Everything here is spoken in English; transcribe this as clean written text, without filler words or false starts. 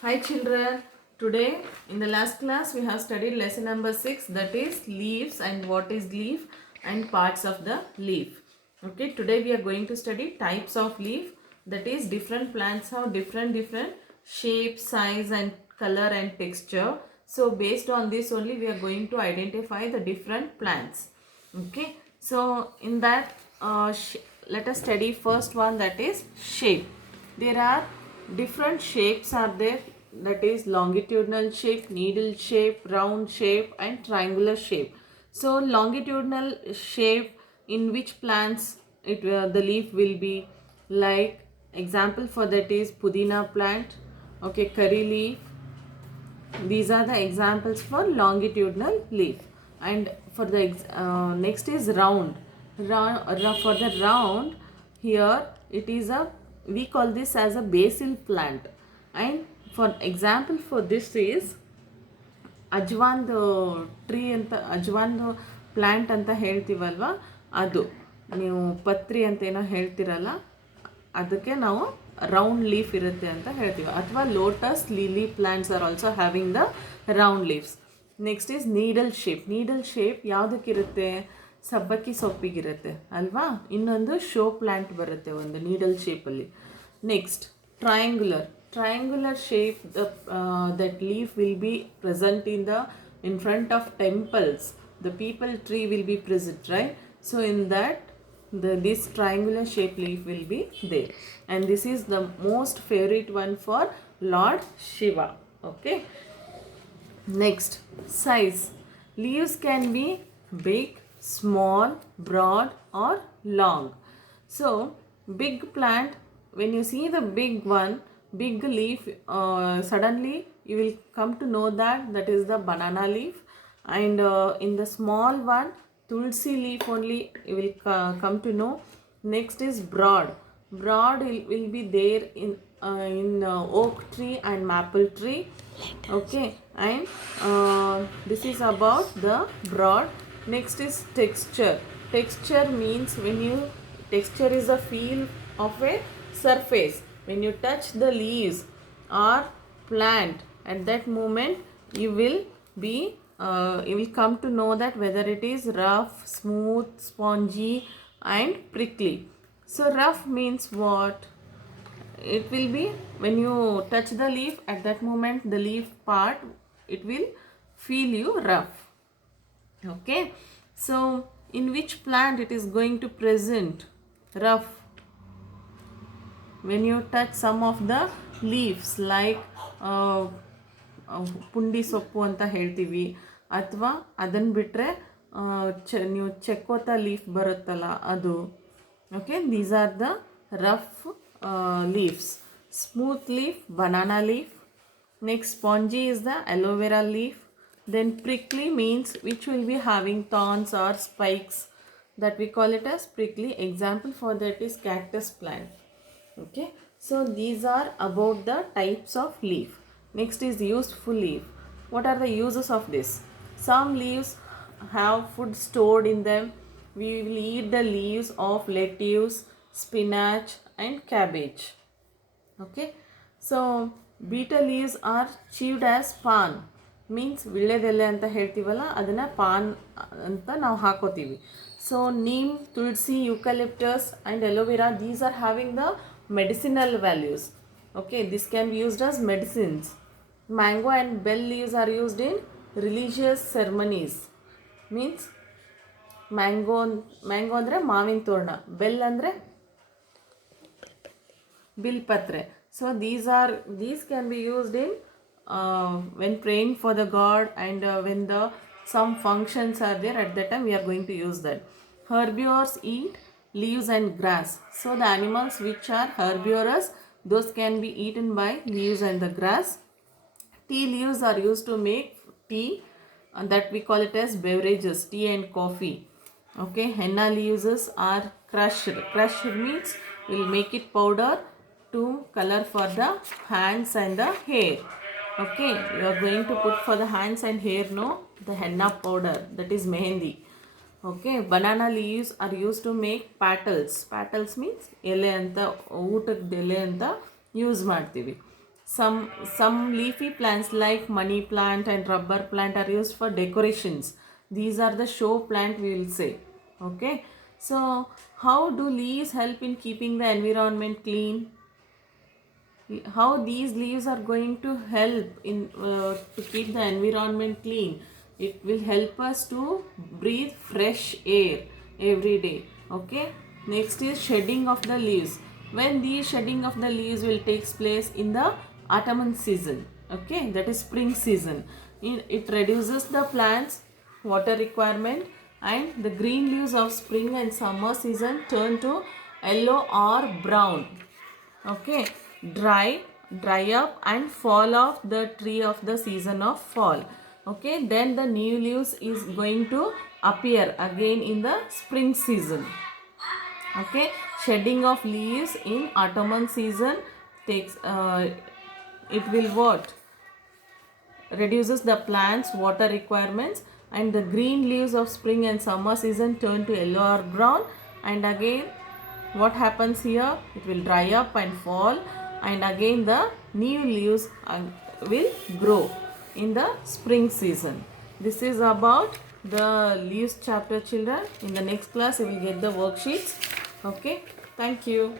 Hi children, today in the last class we have studied lesson number 6, that is leaves and what is leaf and parts of the leaf. Okay, today we are going to study types of leaf, that is different plants have different shape, size and color and texture. So based on this only we are going to identify the different plants. Okay, so in that let us study first one, that is shape. There are different shapes are there, that is longitudinal shape, needle shape, round shape and triangular shape. So longitudinal shape, in which plants the leaf will be, like example for that is pudina plant, okay, curry leaf. These are the examples for longitudinal leaf. And for the next is round. For the round, here it is a, we call this as a basil plant. And for example for this is ಅಜ್ವಾನ್ದು tree ಅಂತ, ಅಜ್ವಾನ್ದು plant ಅಂತ ಹೇಳ್ತೀವಲ್ವ, ಅದು ನೀವು ಪತ್ರಿ ಅಂತ ಏನೋ ಹೇಳ್ತಿರಲ್ಲ, ಅದಕ್ಕೆ ನಾವು ರೌಂಡ್ ಲೀಫ್ ಇರುತ್ತೆ ಅಂತ ಹೇಳ್ತೀವಿ. ಅಥವಾ lotus lily plants are also having the round leaves. Next is needle shape. Needle shape ಯಾವುದಕ್ಕಿರುತ್ತೆ? ಸಬ್ಬಕ್ಕಿ ಸೊಪ್ಪಿಗಿರುತ್ತೆ ಅಲ್ವಾ. ಇನ್ನೊಂದು ಶೋ ಪ್ಲ್ಯಾಂಟ್ ಬರುತ್ತೆ ಒಂದು ನೀಡಲ್ ಶೇಪಲ್ಲಿ. Next triangular shape, that leaf will be present in front of temples. The people tree will be present, right? So in that this triangular shape leaf will be there, and this is the most favorite one for Lord Shiva. Okay, next, size. Leaves can be big, small, broad or long. So big plant, when you see the big one, big leaf, suddenly you will come to know that is the banana leaf. And in the small one, tulsi leaf only you will come to know. Next is broad. Will be there in oak tree and maple tree. Okay, and this is about the broad. Next is texture. Texture means texture is a feel of a surface. When you touch the leaves or plant, at that moment you will come to know that whether it is rough, smooth, spongy and prickly. So rough means what? It will be when you touch the leaf, at that moment the leaf part, it will feel you rough. Okay, so in which plant it is going to present rough? When you touch some of the leaves, like ಪುಂಡಿ ಸೊಪ್ಪು ಅಂತ ಹೇಳ್ತೀವಿ, ಅಥವಾ ಅದನ್ನು ಬಿಟ್ಟರೆ ನೀವು ಚೆಕ್ಕೋತ leaf ಬರುತ್ತಲ್ಲ ಅದು. Okay, these are the rough leaves. Smooth leaf, banana leaf. Next spongy is the aloe vera leaf. Then prickly means which will be having thorns or spikes, that we call it as prickly. Example for that is cactus plant. Okay, so these are about the types of leaf. Next is useful leaf. What are the uses of this? Some leaves have food stored in them. We will eat the leaves of lettuce, spinach and cabbage. Okay, so betel leaves are chewed as pan. Means ವಿಳ್ಳೆದೆಲೆ ಅಂತ ಹೇಳ್ತೀವಲ್ಲ, ಅದನ್ನು ಪಾನ್ ಅಂತ ನಾವು ಹಾಕೋತೀವಿ. So neem, tulsi, eucalyptus and aloe vera, these are having the medicinal values. Okay, this can be used as medicines. Mango and bell leaves are used in religious ceremonies. Means mango andre ಮಾವಿನ ತೋರಣ, bell andre bilpatre. So these can be used in when praying for the god, and when some functions are there, at that time we are going to use that. Herbivores eat leaves and grass. So the animals which are herbivorous, those can be eaten by leaves and the grass. Tea leaves are used to make tea, and that we call it as beverages, tea and coffee. Okay, henna leaves are crushed means we'll make it powder to color for the hands and the hair. Okay, you are going to put for the hands and hair, no, the henna powder, that is mehendi. Okay, banana leaves are used to make patels. Patels means ಎಲೆ ಅಂತ, ಊಟದ ಎಲೆ ಅಂತ use ಮಾಡ್ತೀವಿ. some leafy plants like money plant and rubber plant are used for decorations. These are the show plant, we will say. Okay, so how do leaves help in keeping the environment clean? How these leaves are going to help in to keep the environment clean? It will help us to breathe fresh air every day. Okay, next is shedding of the leaves. When the shedding of the leaves will takes place in the autumn season, okay, that is spring season, it reduces the plants water requirement, and the green leaves of spring and summer season turn to yellow or brown. Okay, dry up and fall off the tree of the season of fall. Okay, then the new leaves is going to appear again in the spring season. Okay, shedding of leaves in autumn season takes it will what reduces the plant's water requirements, and the green leaves of spring and summer season turn to yellow or brown, and again what happens here, it will dry up and fall, and again the new leaves will grow in the spring season. This is about the leaves chapter, children. In the next class you will get the worksheets. Okay, thank you.